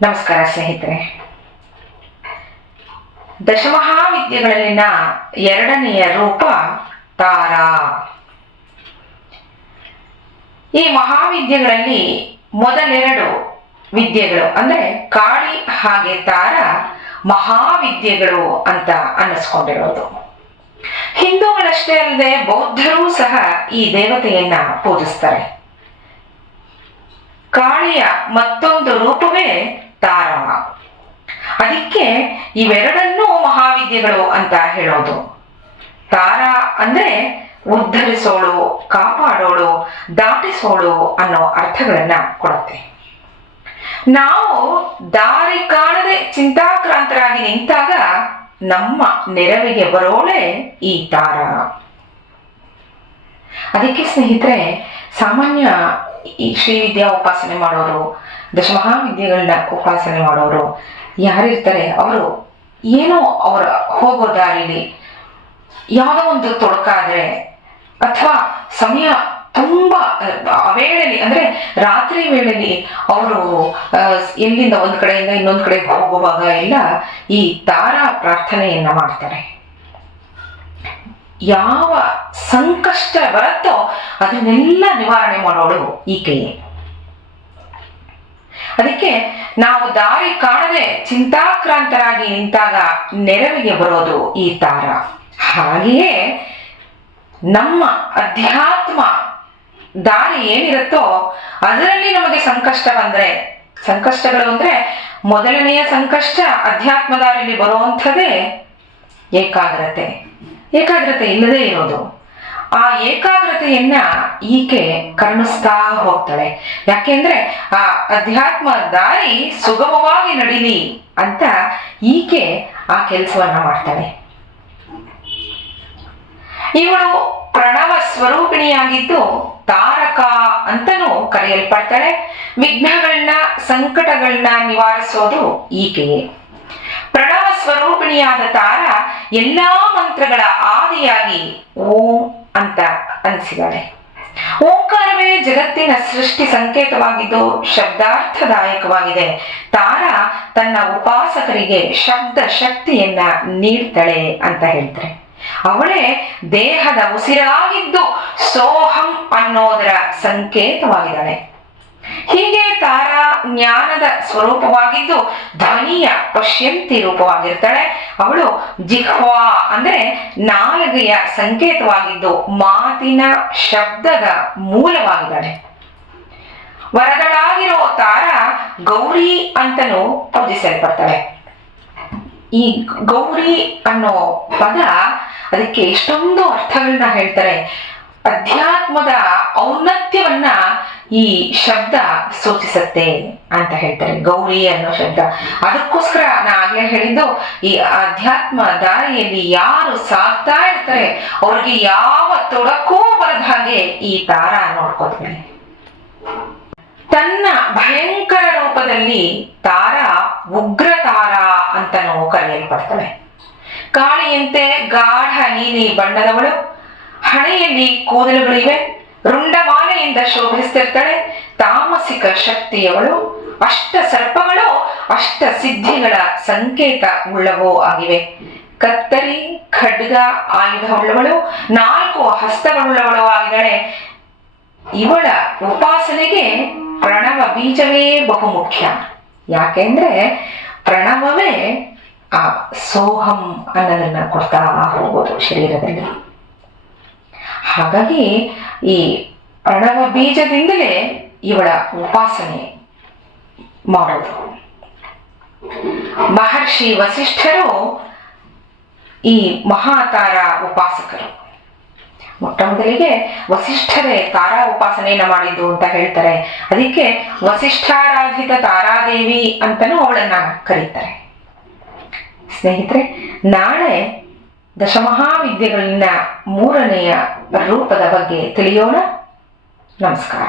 ನಮಸ್ಕಾರ ಸ್ನೇಹಿತರೆ. ದಶಮಹಾವಿದ್ಯೆಗಳಲ್ಲಿನ ಎರಡನೆಯ ರೂಪ ತಾರಾ. ಈ ಮಹಾವಿದ್ಯೆಗಳಲ್ಲಿ ಮೊದಲೆರಡು ವಿದ್ಯೆಗಳು ಅಂದರೆ ಕಾಳಿ ಹಾಗೆ ತಾರ ಮಹಾವಿದ್ಯೆಗಳು ಅಂತ ಅನ್ನಿಸ್ಕೊಂಡಿರೋದು. ಹಿಂದೂಗಳಷ್ಟೇ ಅಲ್ಲದೆ ಬೌದ್ಧರೂ ಸಹ ಈ ದೇವತೆಯನ್ನ ಪೂಜಿಸ್ತಾರೆ. ಕಾಳಿಯ ಮತ್ತೊಂದು ರೂಪವೇ ತಾರಾ. ಅದಕ್ಕೆ ಇವೆರಡನ್ನೂ ಮಹಾವಿದ್ಯೆಗಳು ಅಂತ ಹೇಳೋದು. ತಾರಾ ಅಂದ್ರೆ ಉದ್ಧರಿಸೋಳು, ಕಾಪಾಡೋಳು, ದಾಟಿಸೋಳು ಅನ್ನೋ ಅರ್ಥಗಳನ್ನ ಕೊಡುತ್ತೆ. ನಾವು ದಾರಿ ಕಾಣದೆ ಚಿಂತಾಕ್ರಾಂತರಾಗಿ ನಿಂತಾಗ ನಮ್ಮ ನೆರವಿಗೆ ಬರೋಳೆ ಈ ತಾರಾ. ಅದಕ್ಕೆ ಸ್ನೇಹಿತರೆ, ಸಾಮಾನ್ಯ ಈ ಶ್ರೀವಿದ್ಯಾ ಉಪಾಸನೆ ಮಾಡೋರು, ದಶಮಹಾವಿದ್ಯೆಗಳನ್ನ ಉಪಾಸನೆ ಮಾಡೋರು ಯಾರಿರ್ತಾರೆ, ಅವರು ಏನೋ ಅವರ ಹೋಗೋ ದಾರಿಲಿ ಯಾವುದೋ ಒಂದು ತೊಡಕಾದ್ರೆ ಅಥವಾ ಸಮಯ ತುಂಬಾ ವೇಳೆಯಲ್ಲಿ ಅಂದ್ರೆ ರಾತ್ರಿ ವೇಳೆಯಲ್ಲಿ ಅವರು ಎಲ್ಲಿಂದ ಒಂದ್ ಕಡೆಯಿಂದ ಇನ್ನೊಂದ್ ಕಡೆಗೆ ಹೋಗುವಾಗ ಎಲ್ಲ ಈ ತಾರಾ ಪ್ರಾರ್ಥನೆಯನ್ನ ಮಾಡ್ತಾರೆ. ಯಾವ ಸಂಕಷ್ಟ ಬರುತ್ತೋ ಅದನ್ನೆಲ್ಲ ನಿವಾರಣೆ ಮಾಡೋಳು ಈಕೆಯೇ. ಅದಕ್ಕೆ ನಾವು ದಾರಿ ಕಾಣದೆ ಚಿಂತಾಕ್ರಾಂತರಾಗಿ ನಿಂತಾಗ ನೆರವಿಗೆ ಬರೋದು ಈ ತಾರ. ಹಾಗೆಯೇ ನಮ್ಮ ಅಧ್ಯಾತ್ಮ ದಾರಿ ಏನಿರುತ್ತೋ ಅದರಲ್ಲಿ ನಮಗೆ ಸಂಕಷ್ಟ ಬಂದ್ರೆ, ಸಂಕಷ್ಟಗಳು ಅಂದ್ರೆ ಮೊದಲನೆಯ ಸಂಕಷ್ಟ ಅಧ್ಯಾತ್ಮ ದಾರಿಯಲ್ಲಿ ಬರುವಂಥದ್ದೇ ಏಕಾಗ್ರತೆ ಇಲ್ಲದೆ ಇರೋದು. ಆ ಏಕಾಗ್ರತೆಯನ್ನ ಈಕೆ ಕರುಣಿಸ್ತಾ ಹೋಗ್ತಾಳೆ. ಯಾಕೆಂದ್ರೆ ಆ ಅಧ್ಯಾತ್ಮ ದಾರಿ ಸುಗಮವಾಗಿ ನಡೀಲಿ ಅಂತ ಈಕೆ ಆ ಕೆಲಸವನ್ನ ಮಾಡ್ತಾಳೆ. ಇವಳು ಪ್ರಣವ ಸ್ವರೂಪಿಣಿಯಾಗಿದ್ದು ತಾರಕ ಅಂತನೂ ಕರೆಯಲ್ಪಡ್ತಾಳೆ. ವಿಘ್ನಗಳನ್ನ, ಸಂಕಟಗಳನ್ನ ನಿವಾರಿಸೋದು ಈಕೆಯೇ. ಪ್ರಣವ ಸ್ವರೂಪಿಣಿಯಾದ ತಾರ ಎಲ್ಲಾ ಮಂತ್ರಗಳ ಆದಿಯಾಗಿ ಓಂ ಅಂತ ಅನಿಸಿದಾಳೆ. ಓಂಕಾರವೇ ಜಗತ್ತಿನ ಸೃಷ್ಟಿ ಸಂಕೇತವಾಗಿದ್ದು ಶಬ್ದಾರ್ಥದಾಯಕವಾಗಿದೆ. ತಾರ ತನ್ನ ಉಪಾಸಕರಿಗೆ ಶಬ್ದ ಶಕ್ತಿಯನ್ನ ನೀಡ್ತಾಳೆ ಅಂತ ಹೇಳ್ತಾರೆ. ಅವಳೇ ದೇಹದ ಉಸಿರಾಗಿದ್ದು ಸೋಹಂ ಅನ್ನೋದರ ಸಂಕೇತವಾಗಿದ್ದಾಳೆ. ಹೀಗೆ ತಾರಾ ಜ್ಞಾನದ ಸ್ವರೂಪವಾಗಿದ್ದು ಧ್ವನಿಯ ಪಶ್ಯಂತಿ ರೂಪವಾಗಿರ್ತಾಳೆ. ಅವಳು ಜಿಹ್ವಾ ಅಂದ್ರೆ ನಾಲಿಗೆಯ ಸಂಕೇತವಾಗಿದ್ದು ಮಾತಿನ ಶಬ್ದದ ಮೂಲವಾಗಿದ್ದಾಳೆ. ವರದಳಾಗಿರೋ ತಾರಾ ಗೌರಿ ಅಂತನೂ ಪೂಜಿಸಲ್ಪಡ್ತಾಳೆ. ಈ ಗೌರಿ ಅನ್ನೋ ಪದ ಅದಕ್ಕೆ ಎಷ್ಟೊಂದು ಅರ್ಥಗಳನ್ನ ಹೇಳ್ತಾರೆ. ಅಧ್ಯಾತ್ಮದ ಔನ್ನತ್ಯವನ್ನ ಈ ಶಬ್ದ ಸೂಚಿಸುತ್ತೆ ಅಂತ ಹೇಳ್ತಾರೆ. ಗೌರಿ ಅನ್ನೋ ಶಬ್ದ ಅದಕ್ಕೋಸ್ಕರ ನಾ ಆಗ್ಲೇ ಹೇಳಿದ್ದು, ಈ ಅಧ್ಯಾತ್ಮ ದಾರಿಯಲ್ಲಿ ಯಾರು ಸಾಗ್ತಾ ಇರ್ತಾರೆ ಅವ್ರಿಗೆ ಯಾವ ತೊಡಕೂ ಬರದ ಹಾಗೆ ಈ ತಾರಾ ನೋಡ್ಕೋತಾಳೆ. ತನ್ನ ಭಯಂಕರ ರೂಪದಲ್ಲಿ ತಾರಾ ಉಗ್ರ ತಾರಾ ಅಂತನೂ ಕರೆಯಲ್ಪಡ್ತಾಳೆ. ಕಾಳಿಯಂತೆ ಗಾಢ ನೀಲಿ ಬಣ್ಣದವಳು, ಹಣೆಯಲ್ಲಿ ಕೂದಲುಗಳಿವೆ, ರುಂಡಮಾಲೆಯಿಂದ ಶೋಭಿಸ್ತಿರ್ತಾಳೆ. ತಾಮಸಿಕ ಶಕ್ತಿಯವಳು. ಅಷ್ಟ ಸರ್ಪಗಳು ಅಷ್ಟ ಸಿದ್ಧಿಗಳ ಸಂಕೇತ ಉಳ್ಳವೂ ಆಗಿವೆ. ಕತ್ತರಿ ಖಡ್ಗ ಆಯುಧವುಳ್ಳವಳು, 4 ಹಸ್ತಗಳುಳ್ಳವಳು ಆಗಿದ್ದಾಳೆ. ಇವಳ ಉಪಾಸನೆಗೆ ಪ್ರಣವ ಬೀಜವೇ ಬಹುಮುಖ್ಯ. ಯಾಕೆಂದ್ರೆ ಪ್ರಣವವೇ ಆ ಸೋಹಂ ಅನ್ನೋದನ್ನ ಕೊಡ್ತಾ ಹೋಗೋದು ಶರೀರದಲ್ಲಿ. ಹಾಗಾಗಿ ಈ ಪ್ರಣವ ಬೀಜದಿಂದಲೇ ಇವಳ ಉಪಾಸನೆ ಮಾಡೋದು. ಮಹರ್ಷಿ ವಸಿಷ್ಠರು ಈ ಮಹಾತಾರ ಉಪಾಸಕರು. ಮೊಟ್ಟ ಮೊದಲಿಗೆ ವಸಿಷ್ಠರೇ ತಾರಾ ಉಪಾಸನೆಯನ್ನ ಮಾಡಿದ್ದು ಅಂತ ಹೇಳ್ತಾರೆ. ಅದಕ್ಕೆ ವಸಿಷ್ಠಾರಾಧಿತ ತಾರಾದೇವಿ ಅಂತನೂ ಅವಳನ್ನ ಕರೀತಾರೆ. ಸ್ನೇಹಿತರೆ, ನಾಳೆ ದಶಮಹಾವಿದ್ಯೆಗಳನ್ನ 3ನೆಯ ರೂಪದ ಬಗ್ಗೆ ತಿಳಿಯೋಣ. ನಮಸ್ಕಾರ.